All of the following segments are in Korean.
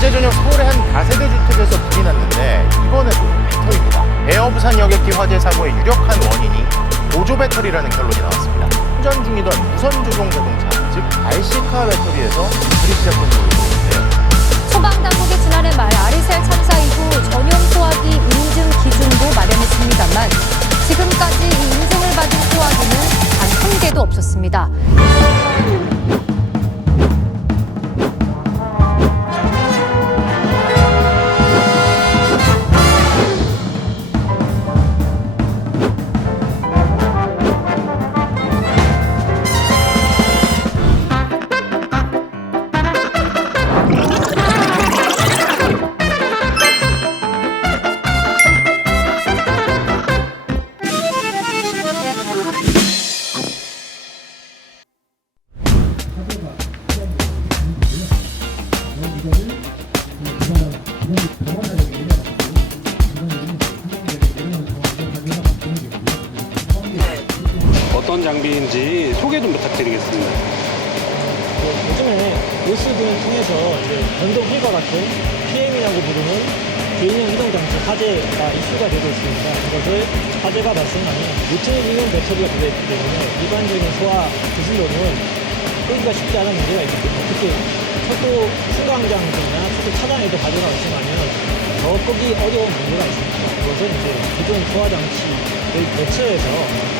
어제 저녁 서울의 한 다세대 주택에서 불이 났는데 이번에도 배터리입니다. 에어부산 여객기 화재 사고의 유력한 원인이 보조 배터리라는 결론이 나왔습니다. 운전 중이던 무선 조종 자동차, 즉 RC카 배터리에서 불이 시작된 걸로 보이는데요. 소방당국이 지난해 말 아리셀 참사 이후 전용 소화기 인증 기준도 마련했습니다만 지금까지 이 인증을 받은 소화기는 단 한 개도 없었습니다. 어떤 장비인지 소개 좀 부탁드리겠습니다. 요즘에 뉴스 등을 통해서 변동 휠과 같은 PM이라고 부르는 개인용 이동장치 화재가 이슈가 되고 있습니다. 이것을 화재가 발생하면 리튬이온 배터리가 들어있기 때문에 일반적인 소화 기술로는 끄기가 쉽지 않은 문제가 있습니다. 특히 철도 승강장이나 철도 차량에도 화재가 발생하면 더 끄기 어려운 문제가 있습니다. 이것은 기존 소화 장치를 대체해서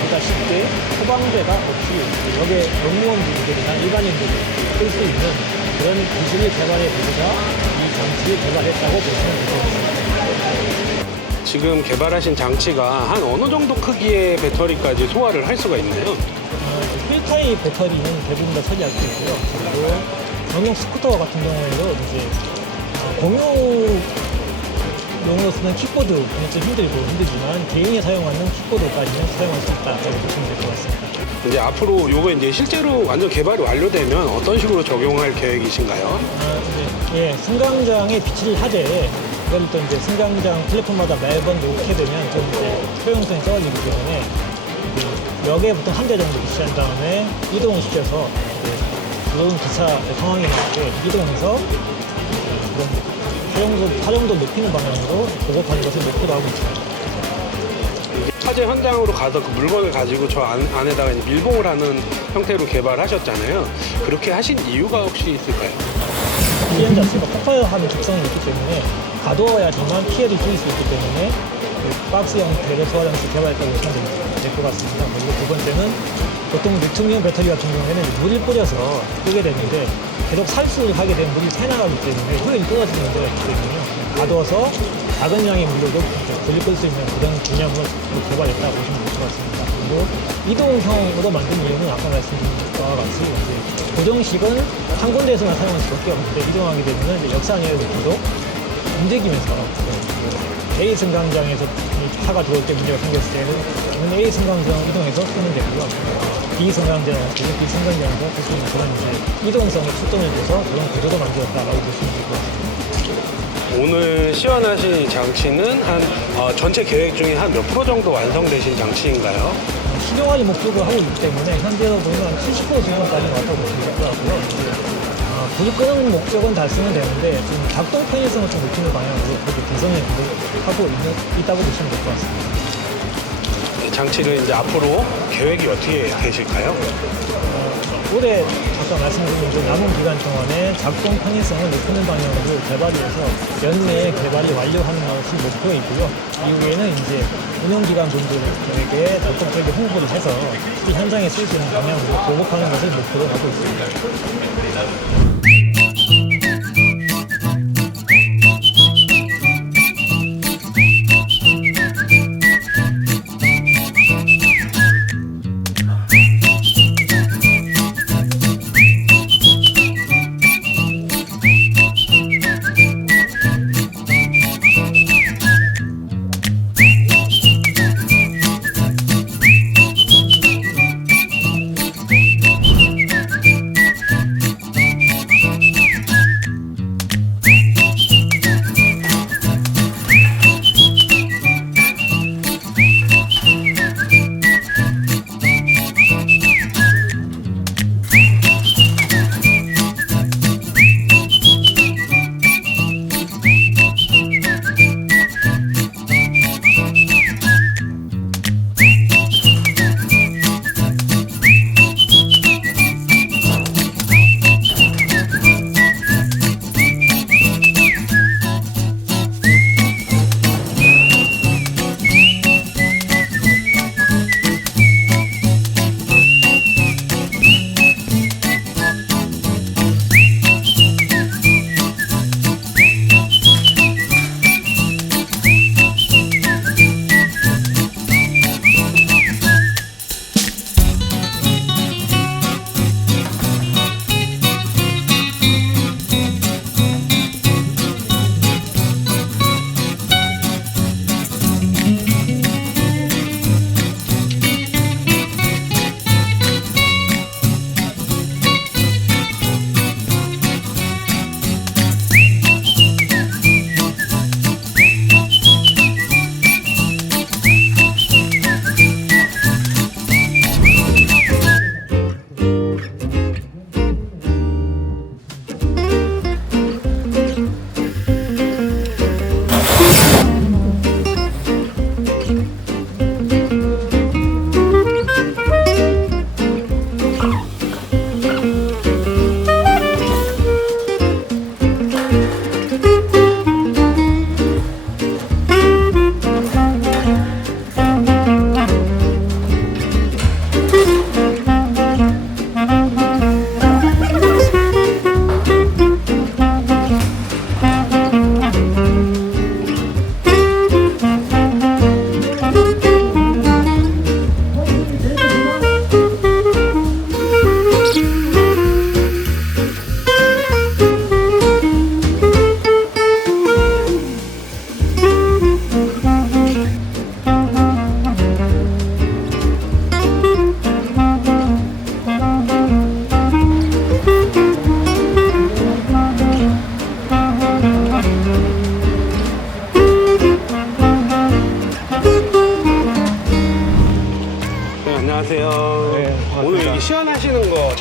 보다 쉽게 소방대가 없이 여기에 공무원들이나 일반인들이 끌 수 있는 그런 기술을 개발해 보고자 이 장치를 개발했다고 보시면 될 것 같습니다. 지금 개발하신 장치가 한 어느 정도 크기의 배터리까지 소화를 할 수가 있나요? 휠타입 배터리는 대부분 다 처리할 수 있고요. 그리고 전용 스쿠터 같은 경우에도 공유 용으로 쓰는 킥보드 좀 힘들지만 개인이 사용하는 킥보드까지는 사용할 수 있다고 보시면 될 것 같습니다. 이제 앞으로 이거 이제 실제로 완전 개발이 완료되면 어떤 식으로 적용할 계획이신가요? 승강장에 비칠 하재에 이걸 또 승강장 플랫폼마다 매번 놓게 되면 좀 효용성이 떨어지기 때문에 역에 보통 한 대 정도 비치한 다음에 이동을 시켜서 그런 기차 상황에 맞게 이동해서 활용도 높이는 방향으로 보급하는 것을 목표로 하고 있습니다. 화재 현장으로 가서 그 물건을 가지고 저 안에다가 이제 밀봉을 하는 형태로 개발하셨잖아요. 그렇게 하신 이유가 혹시 있을까요? PM 자체가 폭발하는 특성이 있기 때문에 가둬야지만 피해를 줄일 수 있기 때문에 박스 형태의 소화장치 개발했다고 보시면 될 것 같습니다. 그리고 두 번째는 보통 리튬이온 배터리 같은 경우에는 물을 뿌려서 끄게 되는데 계속 살수를 하게 되면 물이 새나가기 때문에 효율이 떨어지는 문제가 있기 때문에 가둬서 작은 양의 물로도 불을 끌 수 있는 그런 개념으로 개발했다고 보시면 될 것 같습니다. 그리고 이동형으로 만든 이유는 아까 말씀드린 것과 같이 고정식은 한 군데에서만 사용할 수밖에 없는데 이동하게 되면 역산이어도 계속 움직이면서 A 승강장에서 차가 들어올 때 문제가 생겼을 때는 A 승강장 이동해서 끄면 되고요. B 승강장에서 B 승강장에서 끌 수 있는 그런 이동성에 초점을 둬서 그런 구조도 만들었다라고 보시면 될 것 같습니다. 오늘 시연하신 장치는 전체 계획 중에 한 몇 프로 정도 완성되신 장치인가요? 실용화를 목적으로 하고 있기 때문에 현재로 보면 70% 수준까지 왔다고 보시면 될 것 같고요. 불을 끄는 목적은 달성은 되는데 좀 작동 편의성을 좀 높이는 방향으로 그렇게 개선을 하고 있다고 보시면 될 것 같습니다. 장치를 이제 앞으로 계획이 어떻게 되실까요? 올해 아까 말씀드린 그 남은 기간 동안에 작동 편의성을 높이는 방향으로 개발을 해서 연내에 개발이 완료하는 것이 목표이고요. 이후에는 이제 운영기관 분들에게 적극적인 홍보를 해서 이 현장에 쓸 수 있는 방향으로 보급하는 것을 목표로 하고 있습니다.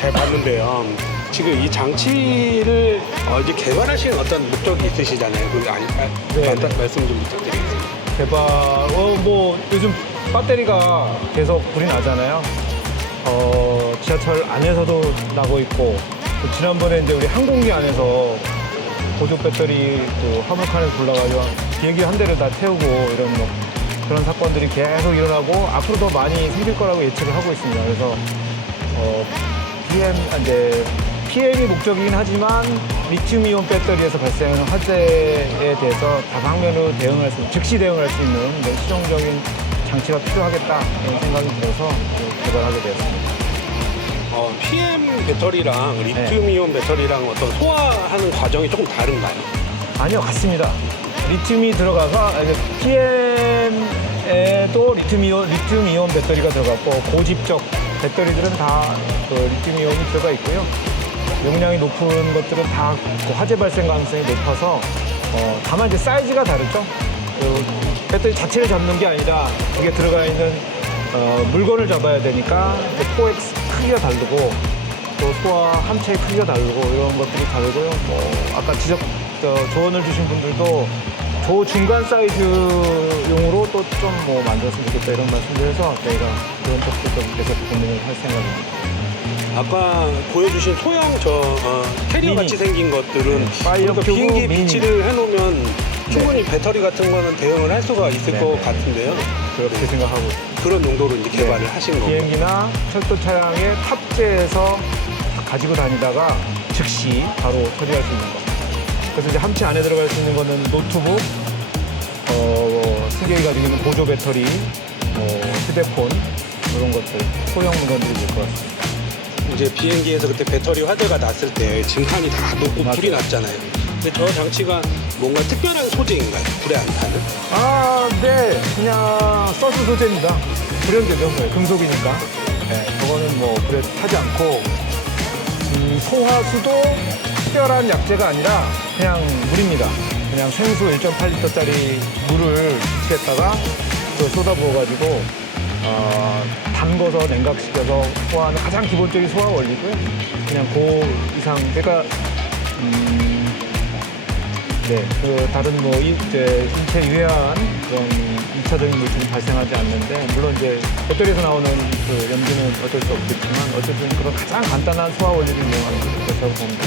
잘 봤는데요. 지금 이 장치를 이제 개발하신 어떤 목적이 있으시잖아요. 네, 말씀 좀 부탁드리겠습니다. 개발, 뭐 요즘 배터리가 계속 불이 나잖아요. 지하철 안에서도 나고 있고, 또 지난번에 이제 우리 항공기 안에서 보조 배터리 또 화물칸에 불러가지고 비행기 한 대를 다 태우고 이런 뭐 그런 사건들이 계속 일어나고 앞으로 더 많이 생길 거라고 예측을 하고 있습니다. 그래서 PM이 목적이긴 하지만 리튬이온 배터리에서 발생하는 화재에 대해서 다방면으로 대응할 수, 즉시 대응할 수 있는 이런 실용적인 장치가 필요하겠다 이런 생각이 들어서 개발하게 되었습니다. PM 배터리랑 리튬이온 배터리랑 어떤 소화하는 과정이 조금 다른가요? 아니요, 같습니다. 리튬이 들어가서 PM에도 리튬이온 배터리가 들어갔고 고집적 배터리들은 다 그 리튬이온이 들어가 있고요. 용량이 높은 것들은 다 그 화재 발생 가능성이 높아서 다만 이제 사이즈가 다르죠. 그 배터리 자체를 잡는 게 아니라 거기에 들어가 있는 물건을 잡아야 되니까 포획 크기가 다르고 또 소화 함체의 크기가 다르고 이런 것들이 다르고요. 아까 조언을 주신 분들도 중간 사이즈용으로 또 좀 뭐 만들었으면 좋겠다 이런 말씀드려서 저희가 그런 쪽도 좀 계속 고민을 할 생각입니다. 아까 보여주신 소형 캐리어 같이 생긴 것들은 파이어 우리가 큐브 비행기에 미니. 비치를 해놓으면 충분히 배터리 같은 거는 대응을 할 수가 있을 네. 것 같은데요. 그렇게 생각하고 그런 용도로 이제 개발을 하신 거고. 비행기나 철도 차량에 탑재해서 가지고 다니다가 즉시 바로 처리할 수 있는 거. 그래서 이제 함체 안에 들어갈 수 있는 거는 노트북, 승객이 가지고 있는 보조 배터리, 휴대폰 이런 것들 소형 물건들이 될 것 같습니다. 이제 비행기에서 그때 배터리 화재가 났을 때 짐칸이 다 녹고 맞아요. 불이 났잖아요. 근데 저 장치가 뭔가 특별한 소재인가요? 불에 안 타는? 네, 그냥 서스 소재입니다. 불연되죠, 금속이니까. 네, 저거는 뭐 불에 타지 않고 소화수도 특별한 약재가 아니라 그냥 물입니다. 그냥 생수 1.8리터짜리 물을 비치했다가 쏟아 부어가지고 담궈서 냉각시켜서 소화하는 가장 기본적인 소화 원리고요. 그냥 그 이상, 그러니까 다른 뭐 인체 유해한 그런 2차적인 물질이 발생하지 않는데 물론 이제 배터리에서 나오는 그 염기는 어쩔 수 없겠지만 어쨌든 그런 가장 간단한 소화 원리를 이용하는 것이라고 봅니다.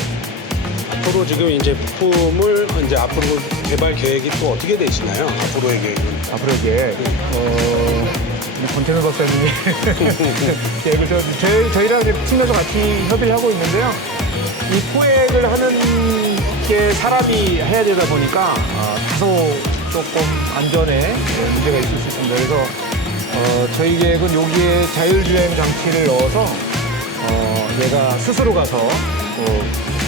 앞으로 지금 이제 부품을 이제 앞으로 개발 계획이 또 어떻게 되시나요? 앞으로의 계획은? 앞으로 이게 우리 권태현 박사님이 계획을 저희랑 이제 팀에서 같이 협의를 하고 있는데요. 이 포획을 하는 게 사람이 해야 되다 보니까 다소 조금 안전에 문제가 있을 수 있습니다. 그래서 저희 계획은 여기에 자율주행 장치를 넣어서 얘가 스스로 가서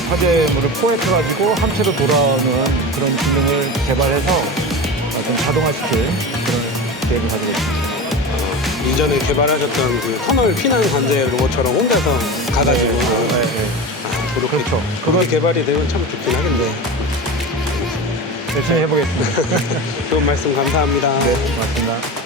화재물을 포획해가지고 함체로 돌아오는 그런 기능을 개발해서 좀 자동화시킬 그런 계획을 가지고 있습니다. 이전에 개발하셨던 그 터널 피난 관제 로봇처럼 혼자서 가가지고 그렇죠. 그렇게 개발이 되면 참 좋긴 하겠네요. 열심히 해보겠습니다. 좋은 말씀 감사합니다. 네, 고맙습니다.